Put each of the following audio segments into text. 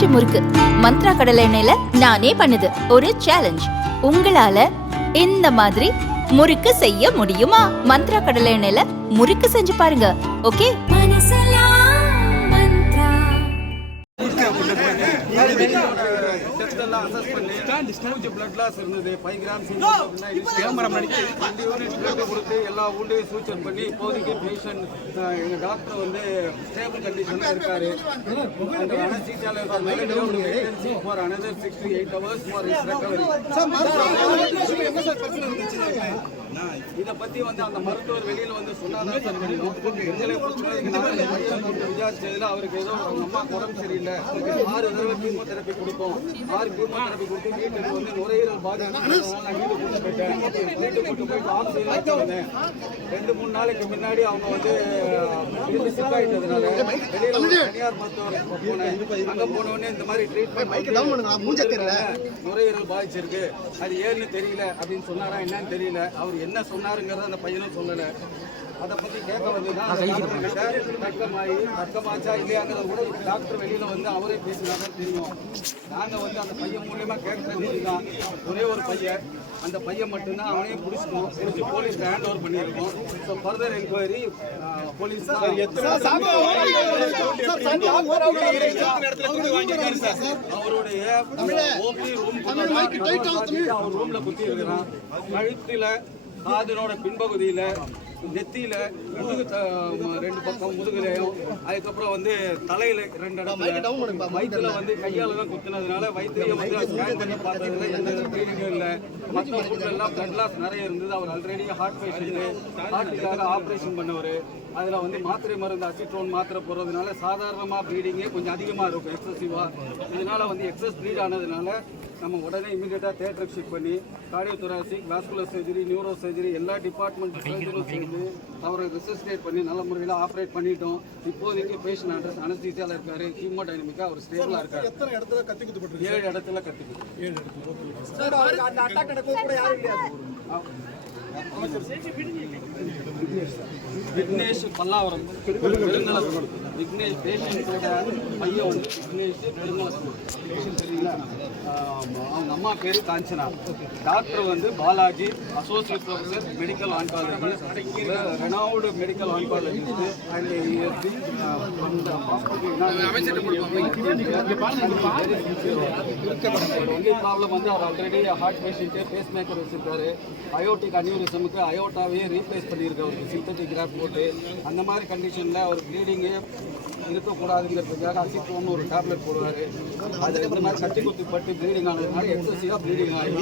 பஞ்சு முறுக்கு மந்த்ரா கடலை எண்ணெயில நானே பண்ணுது. ஒரு சேலஞ்ச், உங்களால இந்த மாதிரி முறுக்கு செய்ய முடியுமா? மந்த்ரா கடலை எண்ணெயில முறுக்கு செஞ்சு பாருங்க. ஓகே. பிளட் லாஸ் இருந்தது 5 கிராம்ஸ் எல்லா ஊண்டையும் சூச்சர் பண்ணி இப்போதைக்கு பேஷண்ட் எங்க டாக்டர் வந்து ஸ்டேபிள் கண்டிஷன்ல இருக்காரு. அந்த அனஸ்தீசியால இருக்காரு for another 6 to 8 hours for his recovery. இதை பத்தி வந்து அந்த மருத்துவர் வெளியில வந்து சொன்னாதான் சார் முடியும். விசாரிச்சதுல அவருக்கு ஏதோ அம்மா உடம்பு சரியில்லை, 6 தடவை கீமோதெரப்பி கொடுப்போம், 6 கீமோதெரப்பி கொடுத்து வீட்டுக்கு வந்து நுரையீரல் பாதிப்பு வீட்டுக்கு கூட்டு போயிட்டு ஆக்சிஜன் வந்தேன். 2-3 நாளைக்கு முன்னாடி அவங்க வந்து சிக் ஆயிட்டதுனால வெளியில தனியார் மருத்துவர் போனேன். அங்க போனோடனே இந்த மாதிரி ட்ரீட்மெண்ட் நுரையீரல் பாதிச்சிருக்கு, அது ஏன்னு தெரியல அப்படின்னு சொன்னாரா என்னன்னு தெரியல. அவர் என்ன சொன்னாருங்கிறத அந்த பையனும் சொல்லலை. அதை பற்றி கேட்க வந்துதான் தர்க்கமாச்சா இல்லையாங்கிறத கூட டாக்டர் வெளியில் வந்து அவரே பேசினாதான் தெரியும். நாங்கள் வந்து அந்த பையன் மூலியமா கேட்கறது தான். ஒரே ஒரு பையன், அந்த பையன் மட்டும்தான், அவனையும் பிடிச்சிக்கணும், பிடிச்சி போலீஸ் ஹேண்ட் ஓவர் பண்ணியிருக்கோம். ஸோ ஃபர்தர் என்கொயரி போலீஸ் அவருடைய ஓபி ரூம் அவர் ரூம்ல குத்தி இருக்கிறான். கழுத்துல, காதினோட பின்பகுதியில, நெத்தியில, முதுகு 2 பக்கம் முதுகுலையும், அதுக்கப்புறம் வந்து தலையில 2 இடம், வயிற்றுல வந்து கையால தான் குத்துனதுனால வயிற்றுலையும் வந்து ஸ்கேன் பண்ணி பார்த்ததுல எந்த ப்ளீடிங்கும் இல்லை. மற்ற ஃபுட்லாம் பிளட் லாஸ் நிறைய இருந்தது. அவர் ஆல்ரெடி ஹார்ட் பேஷண்ட், ஹார்ட்டுக்காக ஆப்ரேஷன் பண்ணவர். அதில் வந்து மாத்திரை மருந்து அசிட்ரோன் மாத்திரை போடுறதுனால சாதாரணமாக ப்ளீடிங்கே கொஞ்சம் அதிகமாக இருக்கும், எக்ஸசிவாக. இதனால வந்து எக்ஸஸ் ப்ளீட் ஆனதுனால நம்ம உடனே இமீடியட்டாக தியேட்டருக்கு ஷிஃப்ட் பண்ணி cardiothoracic, vascular surgery, neuro surgery எல்லா டிபார்ட்மெண்ட் சர்ஜரியும் சேர்ந்து அவரை ரிசஸ்டேட் பண்ணி நல்ல முறையில் ஆப்ரேட் பண்ணிட்டோம். இப்போதைக்கு பேஷண்ட் அனஸ்தீசியாவில் இருக்காரு. ஹீமோடைனமிக்காக அவர் ஸ்டேபிளாக இருக்காரு. 7 இடத்துல கத்திக்கிட்டு விக்னேஷ் பல்லாவரம் பெருங்கலத்தூர். விக்னேஷ் பேஷண்டோட பையன் வந்து விக்னேஷ் பெருங்கலத்தூர் பேஷண்ட் சரிங்களா. அவங்க அம்மா பேர் காஞ்சனா. டாக்டர் வந்து Balaji, associate professor medical oncologist, renowned medical oncologist and ESD. அந்த ப்ராப்ளம் வந்து அவர் already heart patient, pacemaker வச்சிருக்காரு. அயோட்டிக் அனியூரிசமுக்கு அயோட்டாவே ரீப்ளேஸ் பண்ணியிருக்காரு சிந்தட்டிக் கிராஃப்ட் போட்டு. அந்த மாதிரி கண்டிஷனில் அவர் ப்ளீடிங்கு இருக்கக்கூடாதுங்கிறதுக்காக அசிட்ரோன்னு ஒரு டேப்லெட் போடுவார். அது இந்த மாதிரி கட்டி குத்தி பட்டு ப்ளீடிங் ஆனதுனால எக்ஸசிவாக ப்ளீடிங் ஆகும்.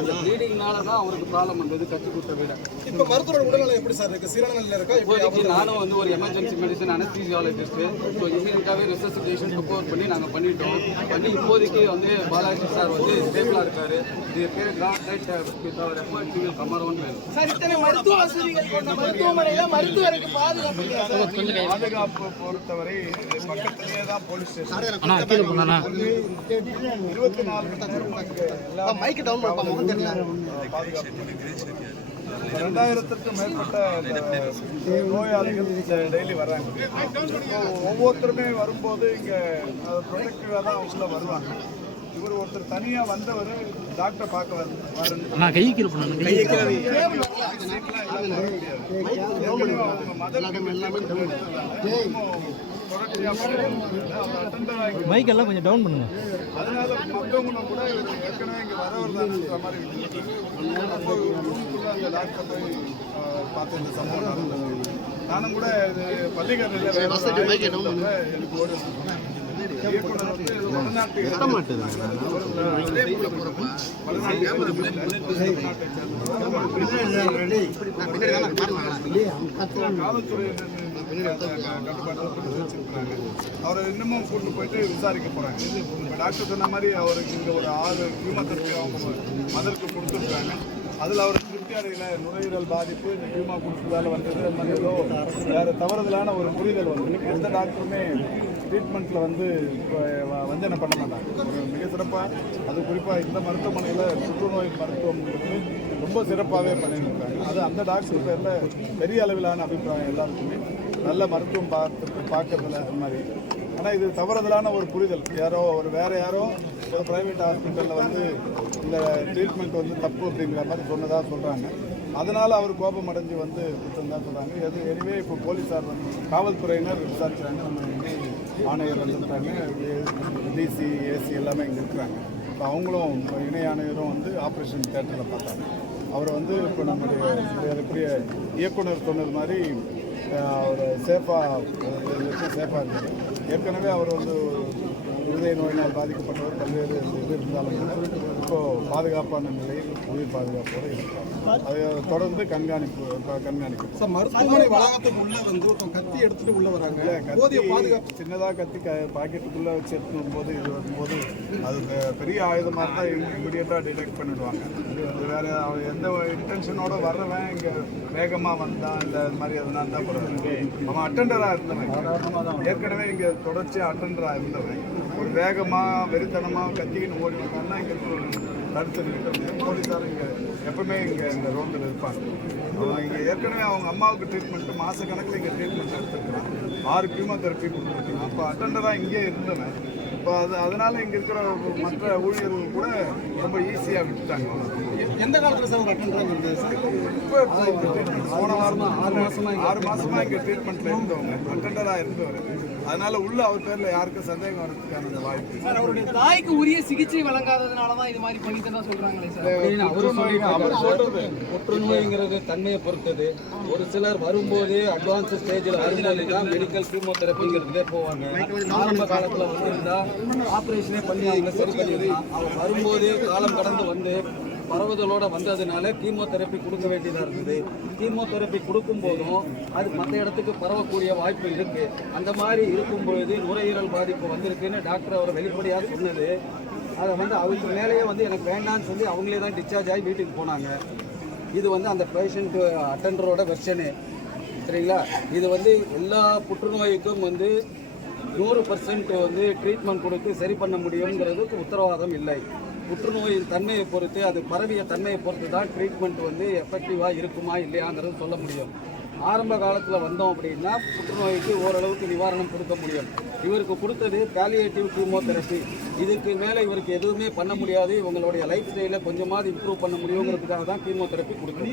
அந்த ப்ளீடிங்னால தான் அவருக்கு ப்ராப்ளம் வந்தது, கட்டி குத்த விட. இப்போ மருத்துவரோட உடல்நலம் எப்படி சார் இருக்கு? சீரான நிலையில் இருக்கா? இப்போதைக்கு நானும் வந்து ஒரு எமர்ஜென்சி மெடிசன் அனஸ்தீசியாலஜிஸ்ட்டு. ஸோ இமீடியட்டாகவே ரிசசிடேஷன் ப்ரிப்பேர் பண்ணி நாங்கள் பண்ணிட்டோம். இப்போதைக்கு வந்து பாலாஜி சார் வந்து ஸ்டேபிளாக இருக்காரு. இது பேர் God with our effort will come around well. Sir, இத்தனை மருத்துவ வசதிகள் கொண்ட மருத்துவமனையில மருத்துவருக்கு பாதுகாப்பு பொறுத்தவரை பக்கத்திலேயே தான் போலீஸ் ஸ்டேஷன். 2000க்கும் மேற்பட்ட நோயாளிகள் டெய்லி வர்றாங்க. ஒவ்வொருத்தருமே வரும்போது இங்கே ப்ரொடக்டிவாக தான் உள்ள வருவாங்க. இவர் ஒருத்தர் தனியாக வந்தவர் டாக்டரை பார்க்க மைக்கெல்லாம் கொஞ்சம் டவுன் பண்ணுங்க. அதனால மற்றவங்களும் கூட ஏற்கனவே இங்கே வரவர் தான்ன்ற மாதிரி ரூமுக்குள்ள அந்த டாக்டர் போய் பார்த்து இந்த சம்பவம் நடந்தது. நானும் கூட இது பள்ளிக்கரையில் எனக்கு ஒரு இயக்குனர் வந்து காவல்துறை அவரை இன்னமும் கூட்டு போயிட்டு விசாரிக்க போறாங்க. இப்போ டாக்டர் சொன்ன மாதிரி அவருக்கு இங்கே ஒரு 6 கீமோதெரப்பி அவங்க மதருக்கு கொடுத்துருக்காங்க. அதில் அவர் திருப்தி அடையில நுரையீரல் பாதிப்பு இந்த கீமா கொடுத்ததால் வந்தது. அது மாதிரி ஏதோ வேறு தவறுதலான ஒரு புரிதல் வந்து எந்த டாக்டருமே ட்ரீட்மெண்ட்டில் வந்து வஞ்சனை பண்ண மாட்டாங்க. ஒரு மிக சிறப்பாக, அது குறிப்பாக இந்த மருத்துவமனையில் புற்றுநோய் மருத்துவம்ங்கிறது ரொம்ப சிறப்பாகவே பண்ணியிருக்காங்க. அது அந்த டாக்டர் பேரில் பெரிய அளவிலான அபிப்பிராயம் எல்லாருக்குமே நல்ல மருத்துவம் பார்க்கறதுல அது மாதிரி ஆனால் இது தவறுதலான ஒரு புரிதல். யாரோ வேறு யாரோ ஒரு ப்ரைவேட் ஹாஸ்பிட்டலில் வந்து இந்த ட்ரீட்மெண்ட் வந்து தப்பு அப்படிங்கிற மாதிரி சொன்னதாக சொல்கிறாங்க. அதனால் அவர் கோபம் அடைஞ்சு வந்து குற்றம் தான் சொல்கிறாங்க. எனிவே இப்போ போலீஸார் வந்து காவல்துறையினர் விசாரிக்கிறாங்க. நம்ம இணை ஆணையர் வந்துட்டாங்க, டிசி ஏசி எல்லாமே இங்கே இருக்கிறாங்க. இப்போ அவங்களும் இணை ஆணையரும் வந்து ஆப்ரேஷன் தியேட்டரில் பார்த்தாங்க. அவரை வந்து இப்போ நம்முடைய அதுக்குரிய இயக்குனர் சொன்னது மாதிரி அவர் சேஃபாக இருந்தது. ஏற்கனவே அவர் வந்து இருதய நோயினால் பாதிக்கப்பட்டவர், பல்வேறு இது இருந்தாலும் கூட இப்போது பாதுகாப்பான நிலையில் உயிர் பாதுகாப்போடு இருக்கிறார். அதை தொடர்ந்து கண்காணிப்பு. மருத்துவமனை வளாகத்துக்கு உள்ள வந்து கத்தி எடுத்துட்டு உள்ள வராங்க. போதிய பாதுகாப்பு சின்னதாக கத்தி பாக்கெட்டுக்குள்ளே வச்சு எடுத்துன்னு வரும்போது இது வரும்போது அது பெரிய ஆயுதமாக இருந்தால் இமீடியட்டாக டிடெக்ட் பண்ணிடுவாங்க. அது வேறு எந்த இன்டென்ஷனோட வர்றவன் இங்கே வேகமாக வந்தான் இல்லை அது மாதிரி எதுனா தான் போகிறாங்க. அவன் அட்டெண்டராக இருந்தவன், ஏற்கனவே இங்கே தொடர்ச்சியாக அட்டெண்டராக இருந்தவன் ஒரு வேகமாக வெறித்தனமாக கத்திக்கின்னு ஓடி வந்தான்னா இங்கே தடுத்து நிறுத்த போலீஸார் இங்கே எப்பவுமே இங்கே இந்த ரோட்டில் இருப்பாங்க. அவன் இங்கே ஏற்கனவே அவங்க அம்மாவுக்கு ட்ரீட்மெண்ட்டு மாதக்கணக்கில் இங்கே ட்ரீட்மெண்ட் எடுத்துருக்கிறான். 6 கீமோதெரப்பி கொடுத்துருக்கான். அப்போ அட்டெண்டராக இங்கே இருந்தவன். இப்போ அதனால் இங்கே இருக்கிற மற்ற ஊழியர்கள் கூட ரொம்ப ஈஸியாக விட்டுட்டாங்க. எந்த காலத்தில் சார் ஒரு அட்டெண்டராக இருந்தது சார்? இப்போ போன வாரமாக 6 மாதமாக இங்கே ட்ரீட்மெண்ட்டில் இருந்தவங்க, அட்டெண்டராக இருந்தவர். அதனால உள்ள அவர் பேர்ல யாருக்கும் சந்தேகம் வரதுக்கான வாய்ப்பு. சார், அவருடைய தாய்க்கு உரிய சிகிச்சை வழங்காததுனால தான் இது மாதிரி பண்ணிட்டு தான் சொல்றாங்களே சார். புற்றுநோய்ங்கிறது தன்மையை பொறுத்தது. ஒரு சிலர் வரும்போதே அட்வான்ஸ் ஸ்டேஜில் வரும்போது தான் மெடிக்கல் கீமோதெரப்பிங்கிறதுலே போவாங்க. ஆரம்ப காலத்தில் வந்திருந்தா ஆப்ரேஷனே பண்ணி அவங்க சரி பண்ணிடலாம். அவங்க வரும்போதே காலம் கடந்து வந்து பரவுதலோடு வந்ததுனால கீமோதெரப்பி கொடுக்க வேண்டியதாக இருந்தது. கீமோதெரப்பி கொடுக்கும் போதும் அது மற்ற இடத்துக்கு பரவக்கூடிய வாய்ப்பு இருக்குது. அந்த மாதிரி இருக்கும்பொழுது நுரையீரல் பாதிப்பு வந்திருக்குன்னு டாக்டர் அவர் வெளிப்படையாக சொன்னது. அதை வந்து அவங்க மேலேயே வந்து எனக்கு வேண்டான்னு சொல்லி அவங்களே தான் டிஸ்சார்ஜ் ஆகி வீட்டுக்கு போனாங்க. இது வந்து அந்த பேஷண்ட் அட்டெண்டரோட வெர்ஷனு, சரிங்களா? இது வந்து எல்லா புற்றுநோய்க்கும் வந்து 100% வந்து ட்ரீட்மெண்ட் கொடுத்து சரி பண்ண முடியுங்கிறதுக்கு உத்தரவாதம் இல்லை. புற்றுநோயின் தன்மையை பொறுத்து, அது பரவிய தன்மையை பொறுத்து தான் ட்ரீட்மெண்ட் வந்து எஃபெக்டிவாக இருக்குமா இல்லையாங்கிறது சொல்ல முடியும். ஆரம்ப காலத்தில் வந்தோம் அப்படின்னா புற்றுநோய்க்கு ஓரளவுக்கு நிவாரணம் கொடுக்க முடியும். இவருக்கு கொடுத்தது பாலியேட்டிவ் கீமோதெரப்பி. இதுக்கு மேலே இவருக்கு எதுவுமே பண்ண முடியாது. இவங்களுடைய லைஃப் ஸ்டைலை கொஞ்சமாவது இம்ப்ரூவ் பண்ண முடியுங்கிறதுக்காக தான் கீமோதெரப்பி கொடுக்குறோம்.